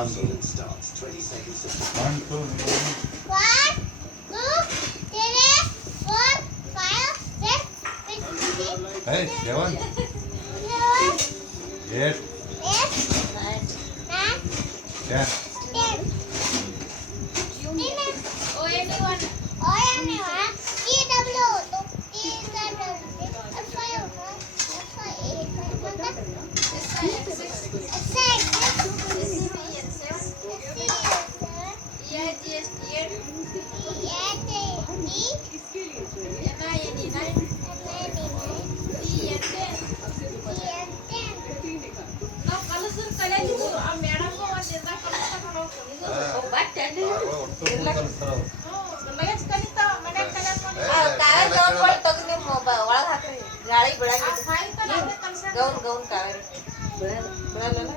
Countdown starts. 20 seconds to 1, 2, 1, 2, 3, 4, 5, 6, 7, 8, 7, 8, 8, 9, 10. 10. ಒಳಗೆ ಹಾಕ್ರಿ ಗಾಳಿ ಬಿಡಂಗಿಲ್ಲ ಗೌನ್ ಗೌನ್ ಕಾವೇರಿ ಬಿಡಲ್ಲ